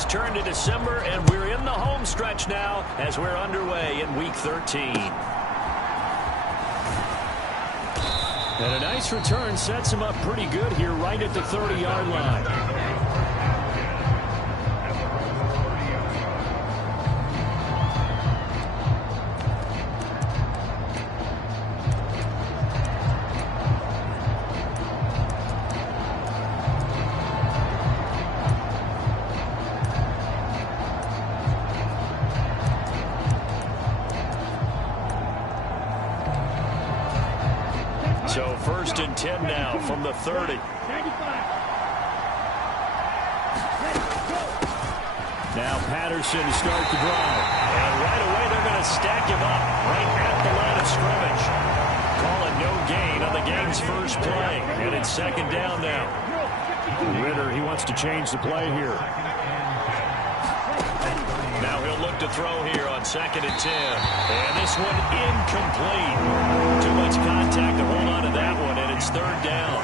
has turned to December, and we're in the home stretch now as we're underway in Week 13. And a nice return sets him up pretty good here right at the 30-yard line. So 1st and 10 now from the 30. Now Patterson to start the drive. And right away they're going to stack him up right at the line of scrimmage. Call it no gain on the game's first play. And it's 2nd down now. Ritter, he wants to change the play here. Now he'll look to throw here on 2nd and 10. And this one incomplete. Too much contact to hold on to that one, and it's 3rd down.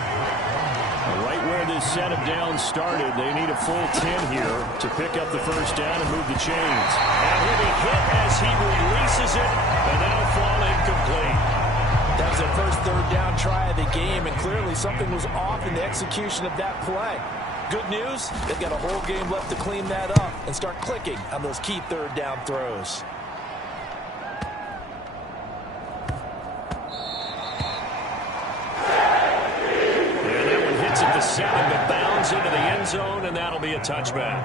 Right where this set of downs started, they need a full 10 here to pick up the 1st down and move the chains. And he'll be hit as he releases it, and that'll fall incomplete. That was their first 3rd down try of the game, and clearly something was off in the execution of that play. Good news, they've got a whole game left to clean that up and start clicking on those key 3rd down throws. And that one hits at the 7, but bounds into the end zone, and that'll be a touchback.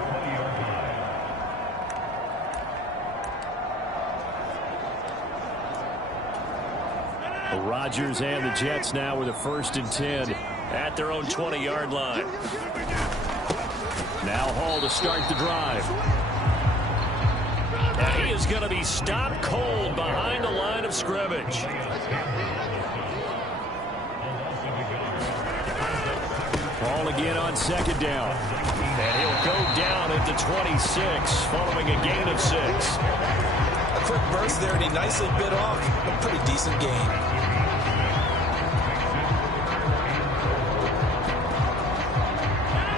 Rodgers and the Jets now with a 1st and 10 at their own 20-yard line. Now Hall to start the drive. And he is going to be stopped cold behind the line of scrimmage. Hall again on 2nd down. And he'll go down at the 26 following a gain of 6. A quick burst there, and he nicely bit off a pretty decent gain.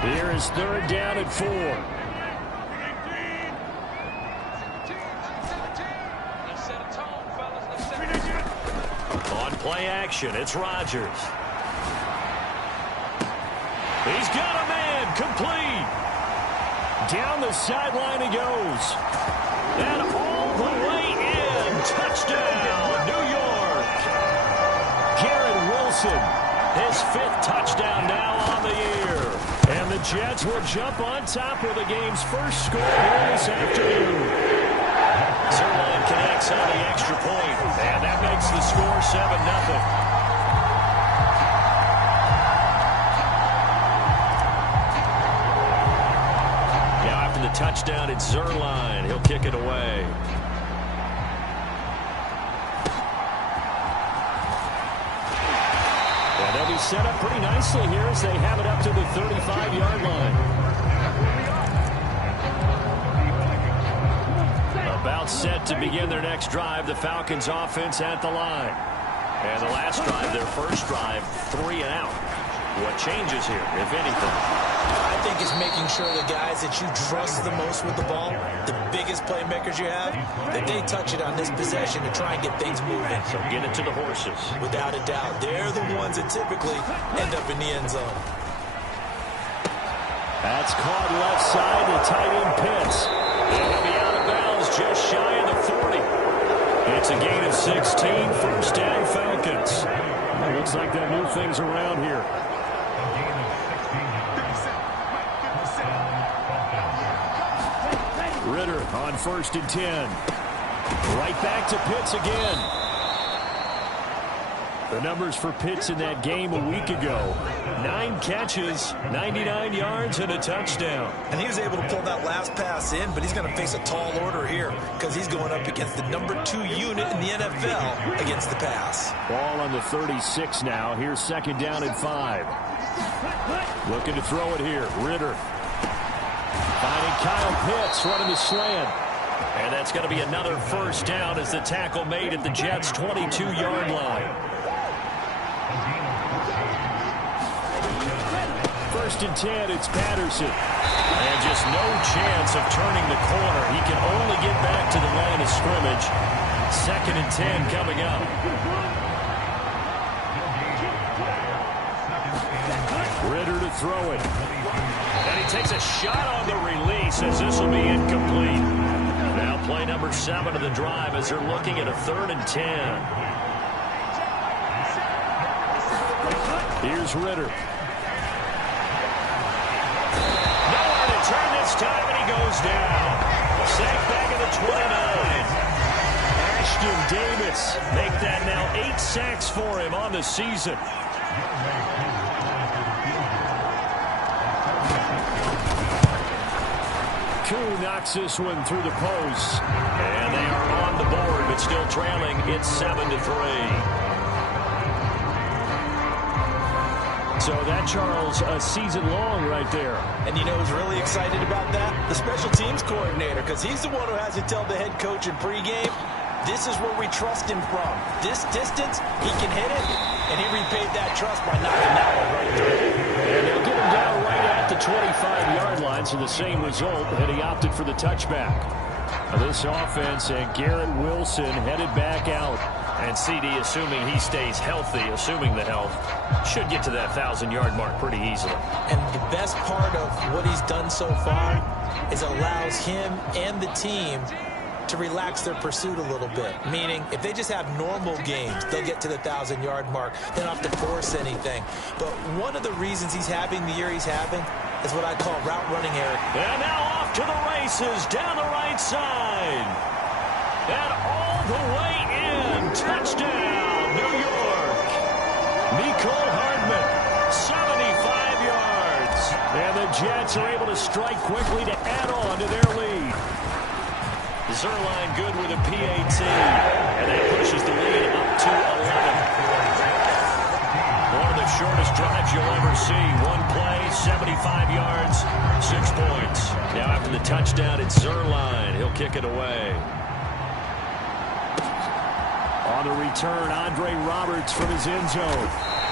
Here is 3rd down at 4. On play action, it's Rodgers. He's got a man, complete. Down the sideline he goes. And all the way in. Touchdown, New York. Garrett Wilson, his 5th touchdown now on the year. And the Jets will jump on top of the game's first score here this afternoon. Zerline connects on the extra point, and that makes the score 7-0. Touchdown, it's Zerline. He'll kick it away. And they'll be set up pretty nicely here as they have it up to the 35-yard line. About set to begin their next drive. The Falcons offense at the line. And the last drive, their first drive, 3 and out. What changes here, if anything? I think it's making sure the guys that you trust the most with the ball, the biggest playmakers you have, that they touch it on this possession to try and get things moving. So get it to the horses. Without a doubt. They're the ones that typically end up in the end zone. That's caught left side to tight end Pitts. And he'll be out of bounds just shy of the 40. It's a gain of 16, 1st down Falcons. Looks like they'll move things around here. Ritter on 1st and 10. Right back to Pitts again. The numbers for Pitts in that game a week ago. 9 catches, 99 yards, and a touchdown. And he was able to pull that last pass in, but he's going to face a tall order here because he's going up against the number 2 unit in the NFL against the pass. Ball on the 36 now. Here's 2nd down and 5. Looking to throw it here. Ritter. Finding Kyle Pitts running the slant. And that's going to be another 1st down as the tackle made at the Jets' 22-yard line. first and 10, it's Patterson. And just no chance of turning the corner. He can only get back to the line of scrimmage. Second and 10 coming up. Ritter to throw it. And he takes a shot on the release as this will be incomplete. Now play number 7 of the drive as they're looking at a 3rd and 10. Here's Ritter. Nowhere to turn this time, and he goes down. Sacked back at the 29. Ashton Davis make that now 8 sacks for him on the season. Koo knocks this one through the post. And they are on the board, but still trailing. It's 7-3. So that, Charles, a season long right there. And you know who's really excited about that? The special teams coordinator, because he's the one who has to tell the head coach in pregame, this is where we trust him from. This distance, he can hit it, and he repaid that trust by knocking that one right through. And they'll get him down right at the 25-yard line, so the same result, and he opted for the touchback. Now this offense and Garrett Wilson headed back out. And CD, assuming he stays healthy, assuming the health, should get to that 1,000-yard mark pretty easily. And the best part of what he's done so far is allows him and the team to relax their pursuit a little bit. Meaning, if they just have normal games, they'll get to the 1,000-yard mark. They don't have to force anything. But one of the reasons he's having the year he's having is what I call route running, Eric. And now off to the races down the right side. And all the way in. Touchdown, New York. Nicole Hardman, 75 yards. And the Jets are able to strike quickly to add on to their lead. Zerline good with a PAT. And that pushes the lead up to 11. One of the shortest drives you'll ever see. One play, 75 yards, 6 points. Now after the touchdown, it's Zerline. He'll kick it away. On the return, Andre Roberts from his end zone.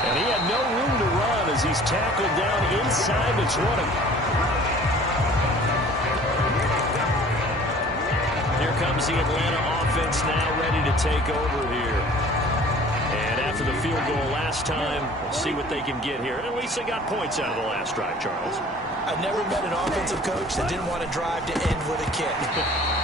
And he had no room to run as he's tackled down inside the 20. Here comes the Atlanta offense now ready to take over here. And after the field goal last time, we'll see what they can get here. At least they got points out of the last drive, Charles. I've never met an offensive coach that didn't want to drive to end with a kick.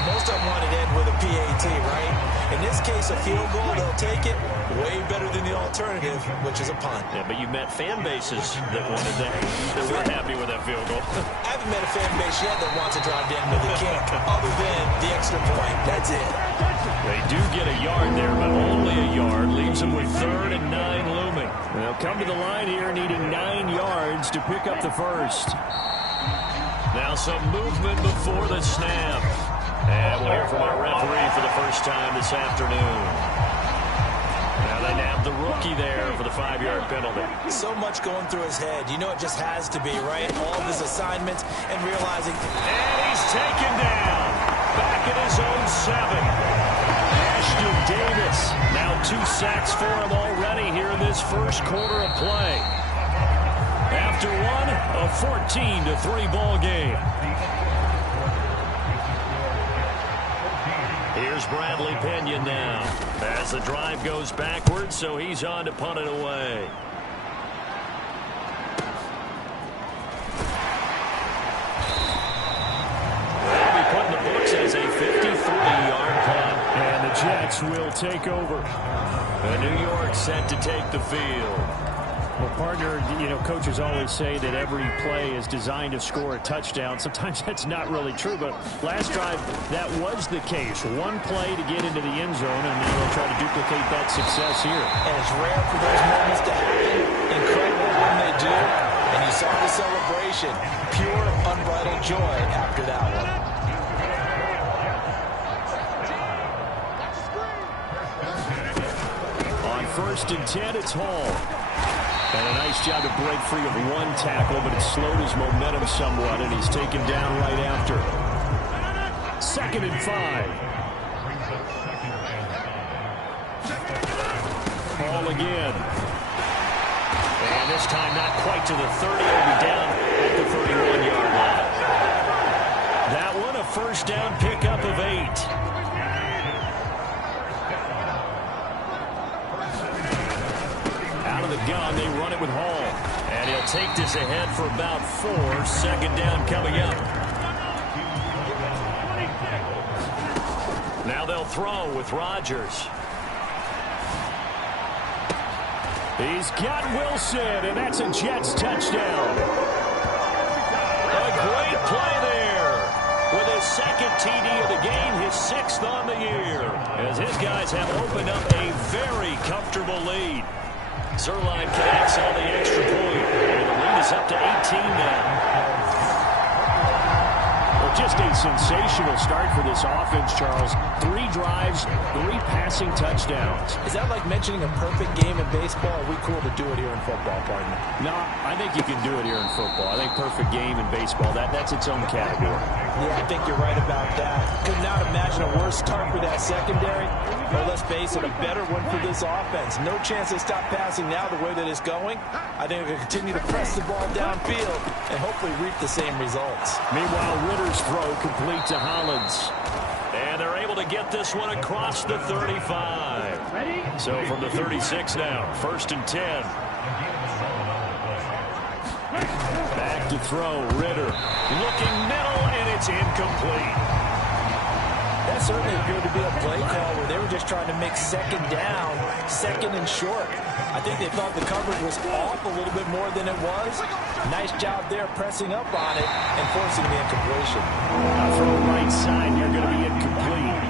Most of them want to end with a PAT, right? In this case, a field goal, they'll take it way better than the alternative, which is a punt. Yeah, but you met fan bases that wanted that. That weren't happy with that field goal. I haven't met a fan base yet that wants to drive to end with a kick, other than the extra point. That's it. They do get a yard there, but only a yard. Leaves them with 3rd and 9 looming. And they'll come to the line here needing 9 yards to pick up the first. Now some movement before the snap. And we'll hear from our referee for the first time this afternoon. Now they nabbed the rookie there for the 5-yard penalty. So much going through his head. You know it just has to be, right? All of his assignments and realizing. And he's taken down. Back at his own 7. Ashton Davis. Now 2 sacks for him already here in this first quarter of play. After one, a 14-3 ball game. Here's Bradley Pinion now as the drive goes backwards, so he's on to punt it away. That'll be put in the books as a 53-yard punt. And the Jets will take over. And New York set to take the field. Well, partner, you know, coaches always say that every play is designed to score a touchdown. Sometimes that's not really true, but last drive, that was the case. One play to get into the end zone, and now they'll try to duplicate that success here. And it's rare for those moments to happen. Incredible when they do. And you saw the celebration. Pure, unbridled joy after that one. On 1st and 10, it's Hall. And a nice job to break free of one tackle, but it slowed his momentum somewhat, and he's taken down right after. 2nd and 5. Hall again. And this time not quite to the 30. He'll be down 31-yard line. That one a first down pickup of 8. Out of the gun, they run it with Hall. And he'll take this ahead for about 4. Second down coming up. Now they'll throw with Rodgers. He's got Wilson, and that's a Jets touchdown. A great play there. With his second TD of the game, his 6th on the year. As his guys have opened up a very comfortable lead. Zerline connects on the extra point. And the lead is up to 18 now. Well, just a sensational start for this offense, Charles. 3 drives, 3 passing touchdowns. Is that like mentioning a perfect game in baseball? Or are we cool to do it here in football, partner? No, I think you can do it here in football. I think perfect game in baseball, that's its own category. Yeah, I think you're right about that. Could not imagine a worse start for that secondary. But let's face it, a better one for this offense. No chance to stop passing now the way that it's going. I think we can continue to press the ball downfield and hopefully reap the same results. Meanwhile, Ritter's throw complete to Hollins. And they're able to get this one across the 35. So from the 36 now, 1st and 10. Back to throw, Ritter. Looking middle, and it's incomplete. That certainly appeared to be a play call where they were just trying to make second down, 2nd and short. I think they thought the coverage was off a little bit more than it was. Nice job there pressing up on it and forcing the incompletion. From the right side, you're going to be incomplete.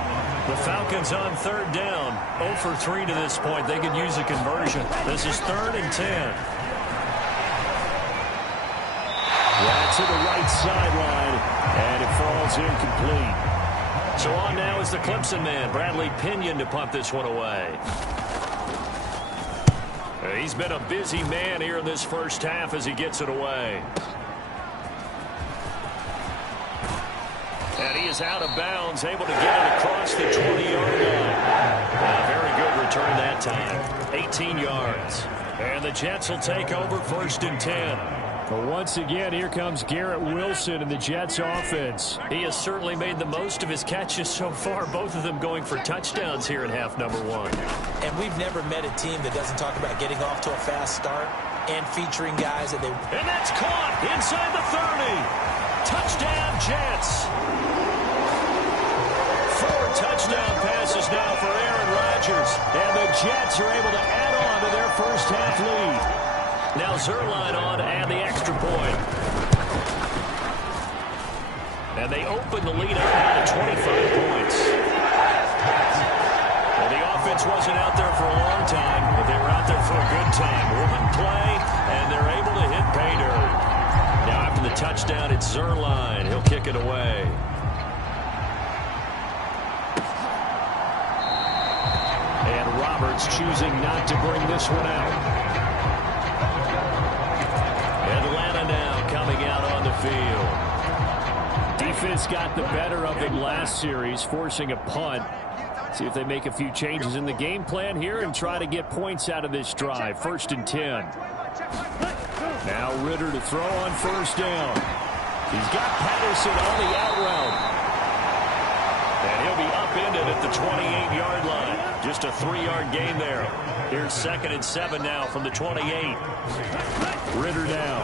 The Falcons on 3rd down. 0 for 3 to this point. They could use a conversion. This is 3rd and 10. Yeah, to the right sideline, and it falls incomplete. So on now is the Clemson man, Bradley Pinion, to punt this one away. He's been a busy man here in this first half as he gets it away. And he is out of bounds, able to get it across the 20-yard line. Very good return that time. 18 yards. And the Jets will take over 1st and 10. Well, once again, here comes Garrett Wilson in the Jets offense. He has certainly made the most of his catches so far, both of them going for touchdowns here in half number 1. And we've never met a team that doesn't talk about getting off to a fast start and featuring guys that they... And that's caught inside the 30. Touchdown, Jets. 4 touchdown passes now for Aaron Rodgers. And the Jets are able to add on to their first half lead. Now Zerline on and the extra point. And they open the lead up now to 25 points. Well, the offense wasn't out there for a long time, but they were out there for a good time. One play, and they're able to hit pay dirt. Now after the touchdown, it's Zerline. He'll kick it away. And Roberts choosing not to bring this one out. Atlanta now coming out on the field. Defense got the better of them last series, forcing a punt. See if they make a few changes in the game plan here and try to get points out of this drive. 1st and 10. Now Ritter to throw on 1st down. He's got Patterson on the out route. And he'll be upended at the 28-yard line. Just a 3-yard gain there. Here's 2nd and 7 now from the 28. Ritter now.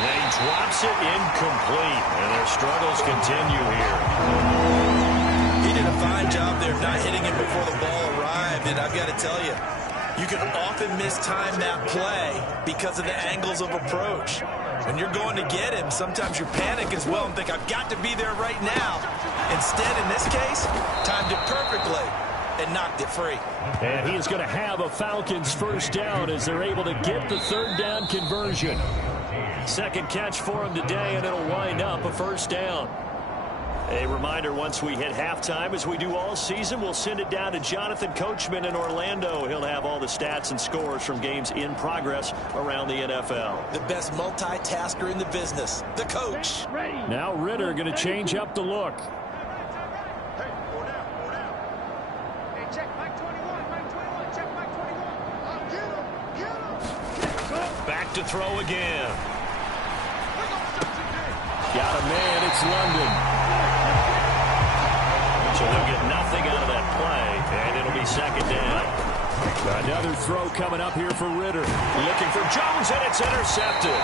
And he drops it incomplete. And their struggles continue here. He did a fine job there of not hitting him before the ball arrived. And I've got to tell you, you can often mistime that play because of the angles of approach. When you're going to get him, sometimes you panic as well and think, I've got to be there right now. Instead, in this case, timed it perfectly and knocked it free. And he is going to have a Falcons first down as they're able to get the 3rd down conversion. 2nd catch for him today, and it'll wind up a 1st down. A reminder, once we hit halftime, as we do all season, we'll send it down to Jonathan Coachman in Orlando. He'll have all the stats and scores from games in progress around the NFL. The best multitasker in the business, the coach. Now Ritter going to change up the look. look to throw again. Got a man. It's London. So they'll get nothing out of that play, and it'll be second down. Another throw coming up here for Ritter. Looking for Jones, and it's intercepted.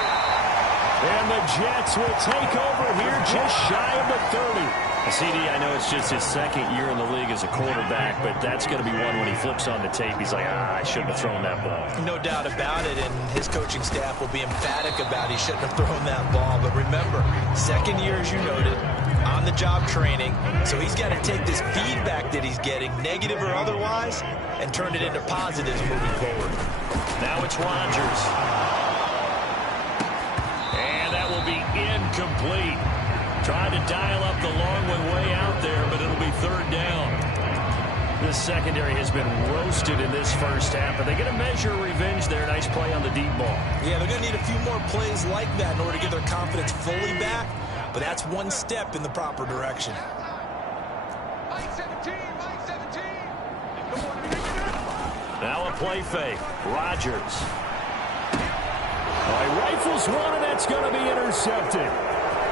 And the Jets will take over here just shy of the 30. CD, I know it's just his second year in the league as a quarterback, but that's going to be one when he flips on the tape. He's like, I shouldn't have thrown that ball. No doubt about it, and his coaching staff will be emphatic about he shouldn't have thrown that ball. But remember, second year, as you noted, on-the-job training, so he's got to take this feedback that he's getting, negative or otherwise, and turn it into positives moving forward. Now it's Rodgers. And that will be incomplete. Trying to dial up the long one way out there, but it'll be third down. This secondary has been roasted in this first half, but they're going to measure revenge there. Nice play on the deep ball. Yeah, they're going to need a few more plays like that in order to get their confidence fully back, but that's one step in the proper direction. Now a play fake. Rodgers. He rifles one, and that's going to be intercepted.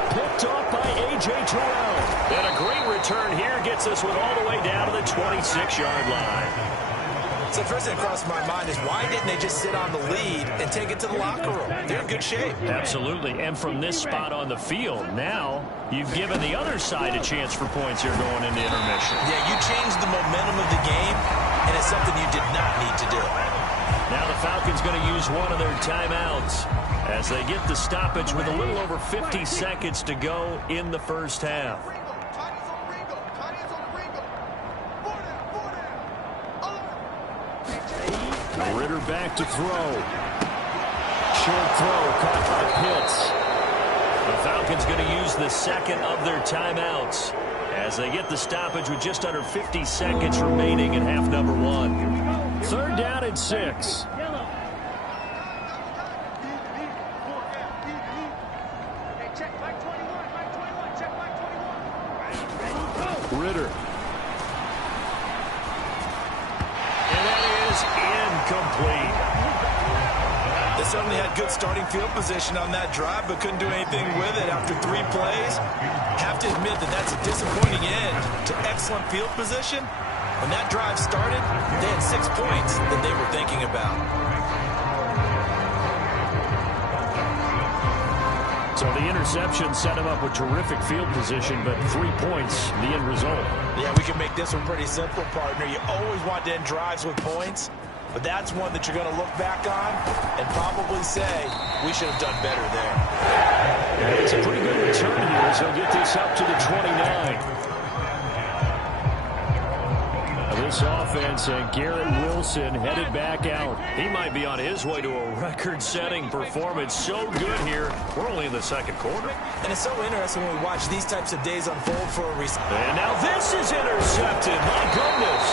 Picked off by A.J. Terrell. And a great return here gets us all the way down to the 26-yard line. So the first thing that crossed my mind is why didn't they just sit on the lead and take it to the locker room? They're in good shape. Absolutely. And from this spot on the field, now you've given the other side a chance for points here going into intermission. Yeah, you changed the momentum of the game, and it's something you did not need to do. Now the Falcons going to use one of their timeouts as they get the stoppage with a little over 50 seconds to go in the first half. Ritter back to throw. Short throw caught by Pitts. The Falcons going to use the second of their timeouts as they get the stoppage with just under 50 seconds remaining in half number one. Third down and 6. Ritter. And that is incomplete. They certainly had good starting field position on that drive, but couldn't do anything with it after 3 plays. Have to admit that that's a disappointing end to excellent field position. When that drive started, they had 6 points that they were thinking about. So the interception set him up with terrific field position, but 3 points, the end result. Yeah, we can make this one pretty simple, partner. You always want to end drives with points, but that's one that you're going to look back on and probably say, we should have done better there. Yeah, it's a pretty good return here, so he'll get this up to the 29. This offense and Garrett Wilson headed back out. He might be on his way to a record-setting performance. So good here. We're only in the second quarter. And it's so interesting when we watch these types of days unfold for a reason. And now this is intercepted. My goodness.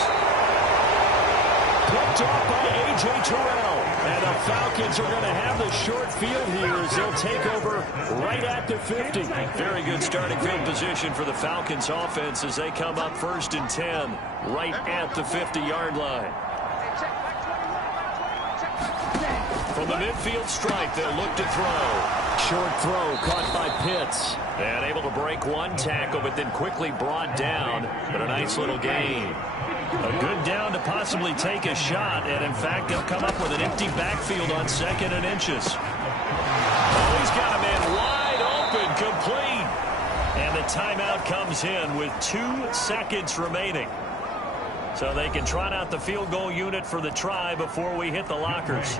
Picked off by A.J. Terrell. And the Falcons are going to have the short field here as they'll take over right at the 50. Very good starting field position for the Falcons offense as they come up 1st and 10 right at the 50-yard line. From the midfield stripe, they'll look to throw. Short throw caught by Pitts. And able to break one tackle, but then quickly brought down. But a nice little gain. A good down to possibly take a shot, and in fact, they'll come up with an empty backfield on 2nd and inches. Oh, he's got a man wide open, complete. And the timeout comes in with 2 seconds remaining. So they can trot out the field goal unit for the try before we hit the lockers.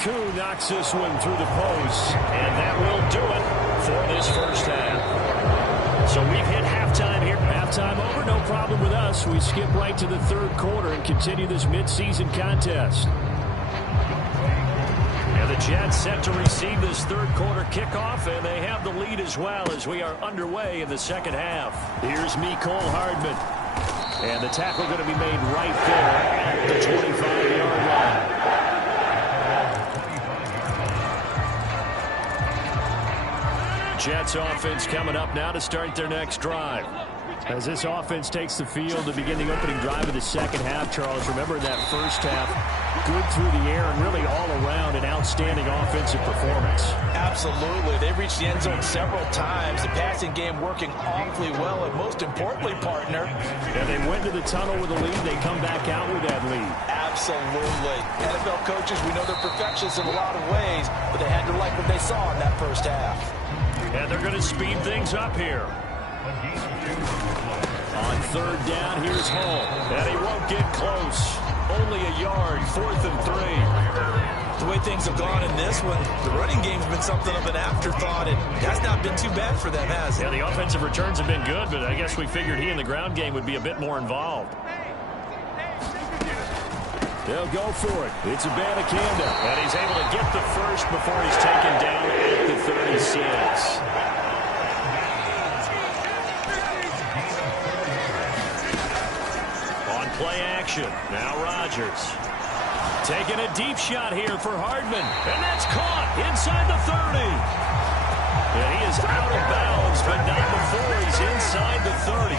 Koo knocks this one through the post, and that will do it for this first half. So we've hit halftime here. Halftime over, no problem with us. We skip right to the 3rd quarter and continue this midseason contest. And the Jets set to receive this 3rd quarter kickoff, and they have the lead as well as we are underway in the second half. Here's Mecole Hardman. And the tackle going to be made right there at the 25-yard line. Jets offense coming up now to start their next drive. As this offense takes the field to begin the opening drive of the second half, Charles, remember in that first half, good through the air and really all around an outstanding offensive performance. Absolutely. They reached the end zone several times. The passing game working awfully well, and most importantly, partner. And they went to the tunnel with a lead. They come back out with that lead. Absolutely. NFL coaches, we know they're perfectionists in a lot of ways, but they had to like what they saw in that first half. And they're going to speed things up here. On third down, here's Hall. And he won't get close. Only a yard, 4th and 3. The way things have gone in this one, the running game's been something of an afterthought, and that's not been too bad for them, has it? Yeah, the offensive returns have been good, but I guess we figured he in the ground game would be a bit more involved. They'll go for it. It's Abanikanda, and he's able to get the first before he's taken down at the 36. Play action. Now Rodgers. Taking a deep shot here for Hardman. And that's caught inside the 30. And he is out of bounds, but not before he's inside the 30.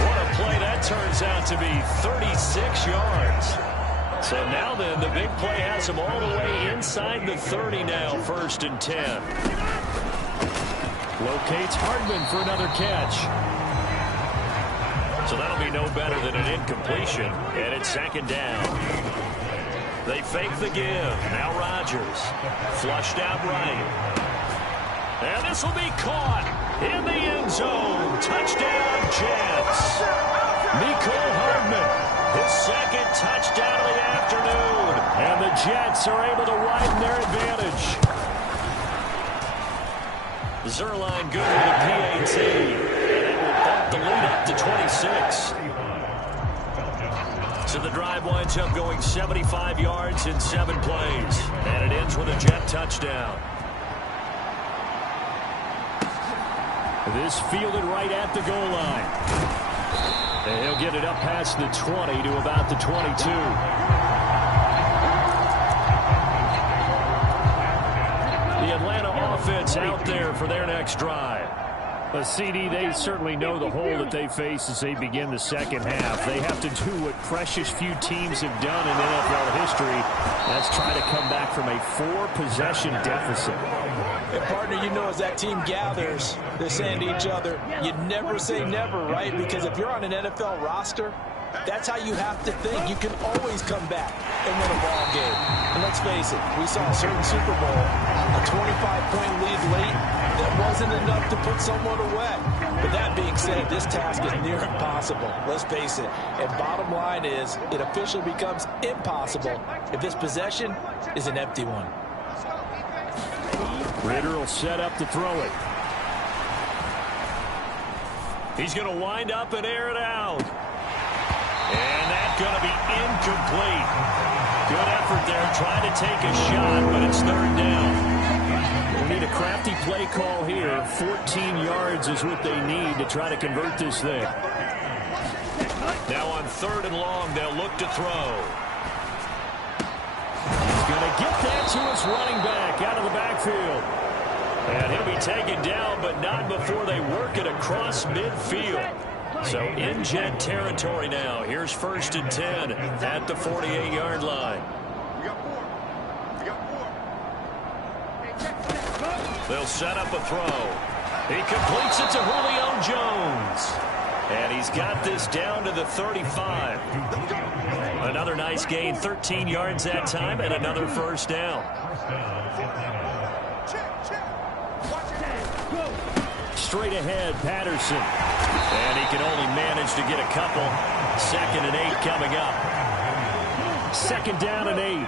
What a play that turns out to be, 36 yards. So now then, the big play has him all the way inside the 30 now, 1st and 10. Locates Hardman for another catch. So that'll be no better than an incompletion, and it's 2nd down. They fake the give. Now Rodgers. Flushed out right. And this will be caught in the end zone. Touchdown, Jets. Mecole Hardman, his 2nd touchdown of the afternoon. And the Jets are able to widen their advantage. Zerline good with a PAT. The lead up to 26. So the drive winds up going 75 yards in 7 plays. And it ends with a Jet touchdown. This fielded right at the goal line. And he'll get it up past the 20 to about the 22. The Atlanta offense out there for their next drive. CD, they certainly know the hole that they face as they begin the second half. They have to do what precious few teams have done in NFL history. That's try to come back from a 4-possession deficit. And partner, you know, as that team gathers, they're saying to each other, you never say never, right? Because if you're on an NFL roster, that's how you have to think. You can always come back and win a ball game. And let's face it, we saw a certain Super Bowl, a 25-point lead late. That wasn't enough to put someone away. But that being said, this task is near impossible. Let's face it. And bottom line is, it officially becomes impossible if this possession is an empty one. Ritter will set up to throw it. He's going to wind up and air it out. And that's going to be incomplete. Good effort there, trying to take a shot, but it's 3rd down. We need a crafty play call here. 14 yards is what they need to try to convert this thing. Now on 3rd and long, they'll look to throw. He's going to get that to his running back out of the backfield. And he'll be taken down, but not before they work it across midfield. So in Jet territory now. Here's 1st and 10 at the 48-yard line. They'll set up a throw. He completes it to Julio Jones. And he's got this down to the 35. Another nice gain, 13 yards that time, and another 1st down. Straight ahead, Patterson. And he can only manage to get a couple. 2nd and 8 coming up. 2nd down and 8.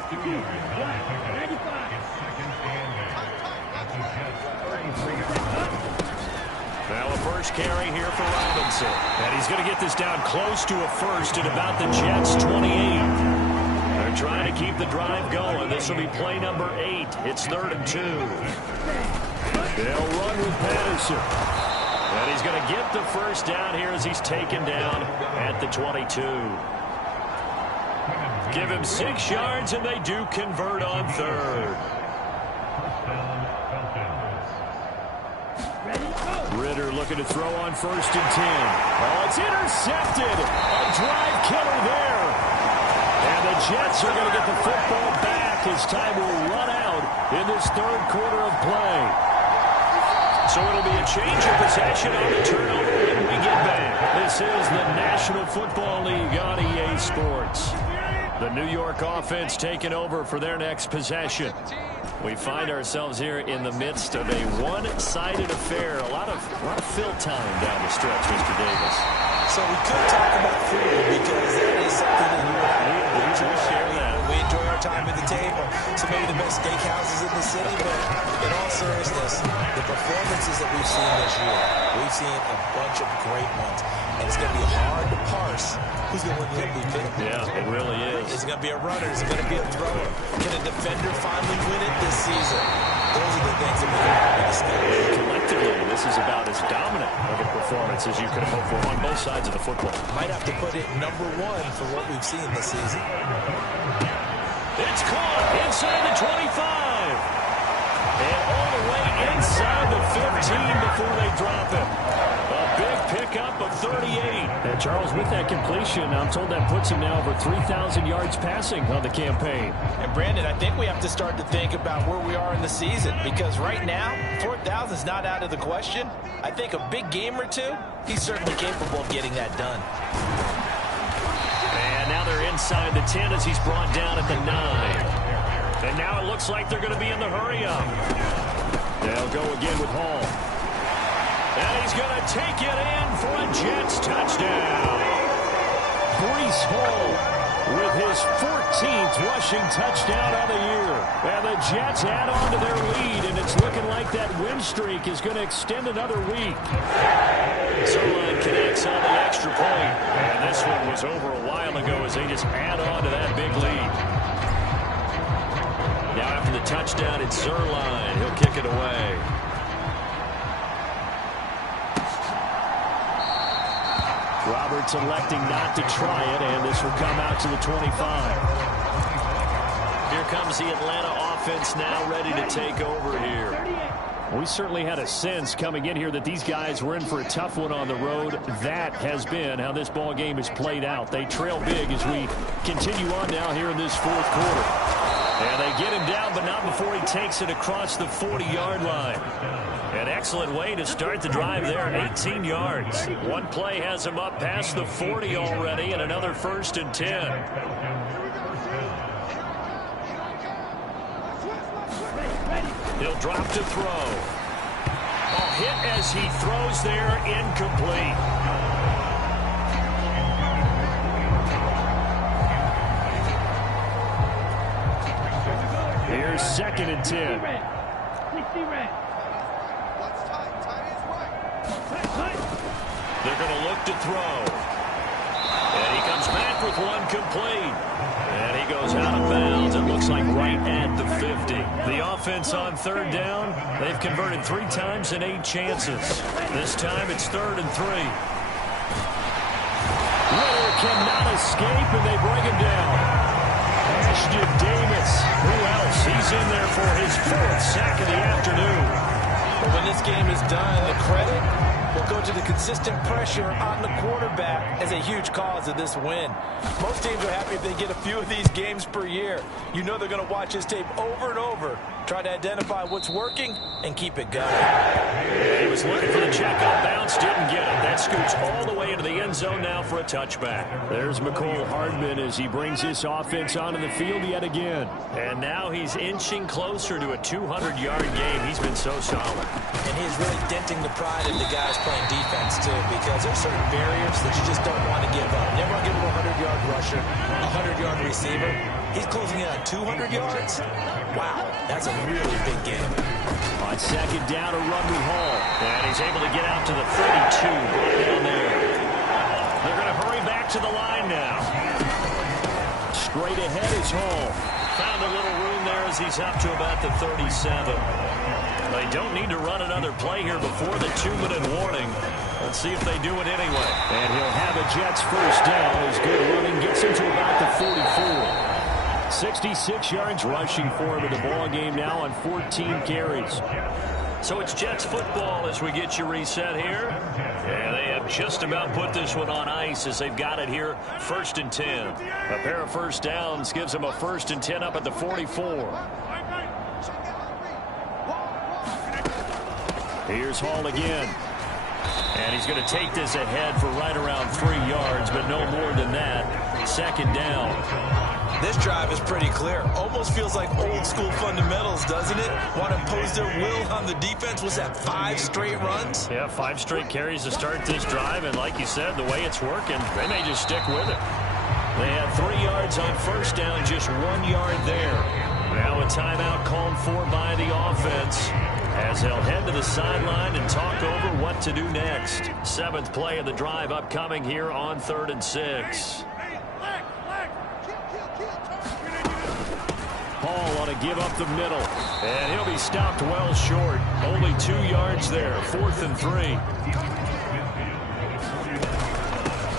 Now a first carry here for Robinson. And he's going to get this down close to a first at about the Jets' 28. They're trying to keep the drive going. This will be play number 8. It's 3rd and 2. They'll run with Patterson. And he's going to get the first down here as he's taken down at the 22. Give him 6 yards, and they do convert on 3rd. Ritter looking looking to throw on 1st and 10. Oh, it's intercepted. A drive killer there. And the Jets are going to get the football back as time will run out in this 3rd quarter of play. So it'll be a change of possession on the turnover when we get back. This is the National Football League on EA Sports. The New York offense taking over for their next possession. We find ourselves here in the midst of a one-sided affair. A lot of fill time down the stretch, Mr. Davis. So we could talk about food because that is something that we share that. We enjoy our time at the table. So maybe the best steakhouses in the city, but in all seriousness, the performances that we've seen this year, we've seen a bunch of great ones. And it's going to be hard to parse who's going to win the MVP. Yeah, it really is. Is it going to be a runner? Is it going to be a thrower? Can a defender finally win it this season? Those are the things that we can probably discuss. And collectively, this is about as dominant of a performance as you could hope for on both sides of the football. Might have to put it #1 for what we've seen this season. It's caught inside the 25. And all the way inside the 15 before they drop it. A big pickup of 38. And Charles, with that completion, I'm told that puts him now over 3,000 yards passing on the campaign. And Brandon, I think we have to start to think about where we are in the season, because right now, 4,000 is not out of the question. I think a big game or two, he's certainly capable of getting that done. And now they're inside the 10 as he's brought down at the 9. And now it looks like they're going to be in the hurry-up. They'll go again with Hall. And he's going to take it in for a Jets touchdown. Breece Hall with his 14th rushing touchdown of the year. And the Jets add on to their lead, and it's looking like that win streak is going to extend another week. Zerline connects on the extra point. And this one was over a while ago as they just add on to that big lead. Now after the touchdown, it's Zerline. He'll kick it away. Roberts electing not to try it, and this will come out to the 25. Here comes the Atlanta offense now ready to take over here. We certainly had a sense coming in here that these guys were in for a tough one on the road. That has been how this ball game has played out. They trail big as we continue on now here in this 4th quarter. And they get him down, but not before he takes it across the 40-yard line. An excellent way to start the drive there, 18 yards. One play has him up past the 40 already, and another 1st and 10. He'll drop to throw. A hit as he throws there, incomplete. Here's 2nd and 10. They're going to look to throw. And he comes back with one complete. And he goes out of bounds. It looks like right at the 50. The offense on 3rd down, they've converted 3 times in 8 chances. This time it's 3rd and 3. Ritter cannot escape, and they bring him down. Ashton Davis, who else? He's in there for his 4th sack of the afternoon. But when this game is done, the credit will go to the consistent pressure on the quarterback as a huge cause of this win. Most teams are happy if they get a few of these games per year. You know they're going to watch this tape over and over, try to identify what's working, and keep it going. He was looking for the check on bounce, didn't get it. That scoots all the way into the end zone now for a touchback. There's McCole Hardman as he brings this offense onto the field yet again. And now he's inching closer to a 200-yard game. He's been so solid. And he's really denting the pride of the guys playing defense, too, because there's certain barriers that you just don't want to give up. You never want to give him a 100-yard rusher, a 100-yard receiver. He's closing in on 200 yards. Wow, that's a really big game. On 2nd down, a run with Hall. And he's able to get out to the 32 down there. They're going to hurry back to the line now. Straight ahead is Hall. Found a little room there as he's up to about the 37. They don't need to run another play here before the 2-minute warning. Let's see if they do it anyway. And he'll have a Jets 1st down as good running gets him to about the 44. 66 yards rushing for him in the ball game now on 14 carries. So it's Jets football as we get you reset here. And they have just about put this one on ice as they've got it here, 1st and 10. A pair of first downs gives them a 1st and 10 up at the 44. Here's Hall again. And he's going to take this ahead for right around 3 yards, but no more than that. 2nd down. This drive is pretty clear. Almost feels like old school fundamentals, doesn't it? Want to impose their will on the defense. Was that 5 straight runs? Yeah, 5 straight carries to start this drive. And like you said, the way it's working, they may just stick with it. They had 3 yards on 1st down, just 1 yard there. Now a timeout called for by the offense, as they'll head to the sideline and talk over what to do next. 7th play of the drive upcoming here on 3rd and 6. Hall on a give up the middle, and he'll be stopped well short. Only 2 yards there, 4th and 3.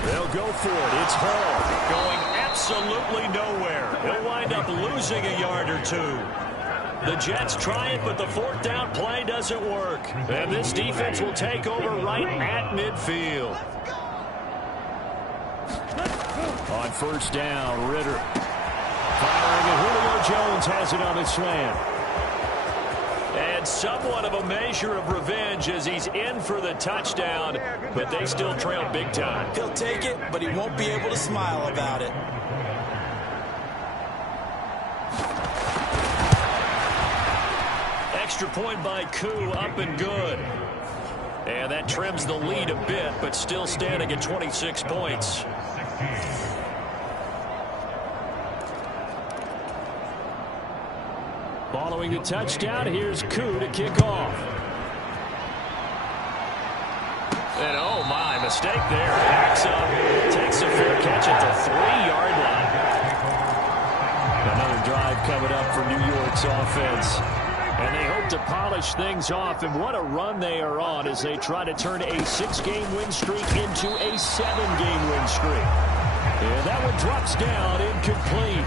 They'll go for it. It's Hall going absolutely nowhere. He'll wind up losing a yard or 2. The Jets try it, but the 4th down play doesn't work. And this defense will take over right at midfield. On 1st down, Ritter firing, and Julio Jones has it on a slant. And somewhat of a measure of revenge as he's in for the touchdown, but they still trail big time. He'll take it, but he won't be able to smile about it. Extra point by Koo, up and good. And that trims the lead a bit, but still standing at 26 points. Following the touchdown, here's Koo to kick off. And oh my, mistake there. Backs up, takes a fair catch at the 3-yard line. Another drive coming up for New York's offense. And they hope to polish things off, and what a run they are on as they try to turn a 6-game win streak into a 7-game win streak. And that one drops down, incomplete.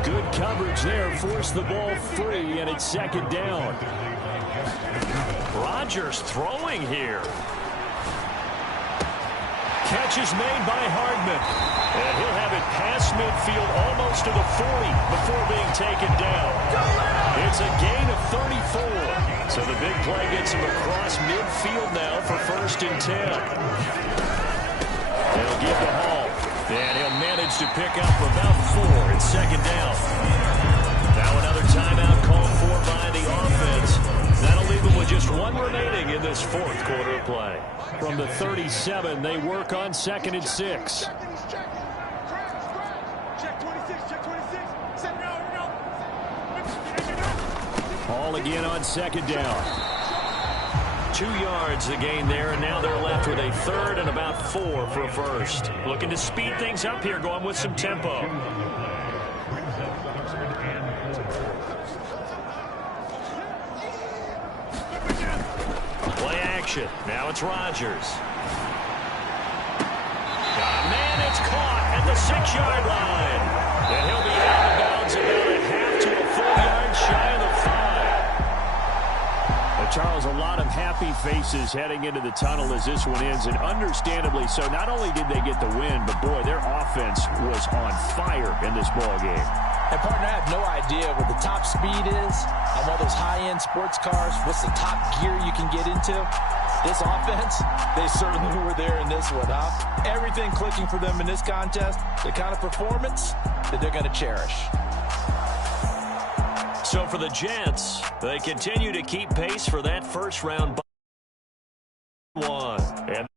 Good coverage there, forced the ball free, and it's 2nd down. Rodgers throwing here. Catch is made by Hardman. And he'll have it past midfield almost to the 40 before being taken down. It's a gain of 34. So the big play gets him across midfield now for 1st and 10. They'll give the Hall. And he'll manage to pick up about 4. It's 2nd down. Now another timeout called for by the offense. That'll leave them with just 1 remaining in this 4th quarter of play. From the 37, they work on 2nd and 6. Hall again on 2nd down. 2 yards the gain there, and now they're left with a 3rd and about 4 for a 1st. Looking to speed things up here, going with some tempo. Play action. Now it's Rodgers. Got a man, it's caught at the 6-yard line. And he'll be out of bounds about a half to a full yard shy of the 5. Charles, a lot of happy faces heading into the tunnel as this one ends, and understandably so. Not only did they get the win, but boy, their offense was on fire in this ball game. And partner, I have no idea what the top speed is on one of those high-end sports cars. What's the top gear you can get into? This offense, they certainly were there in this one, huh? Everything clicking for them in this contest, the kind of performance that they're going to cherish. So for the Jets, they continue to keep pace for that 1st round 1. And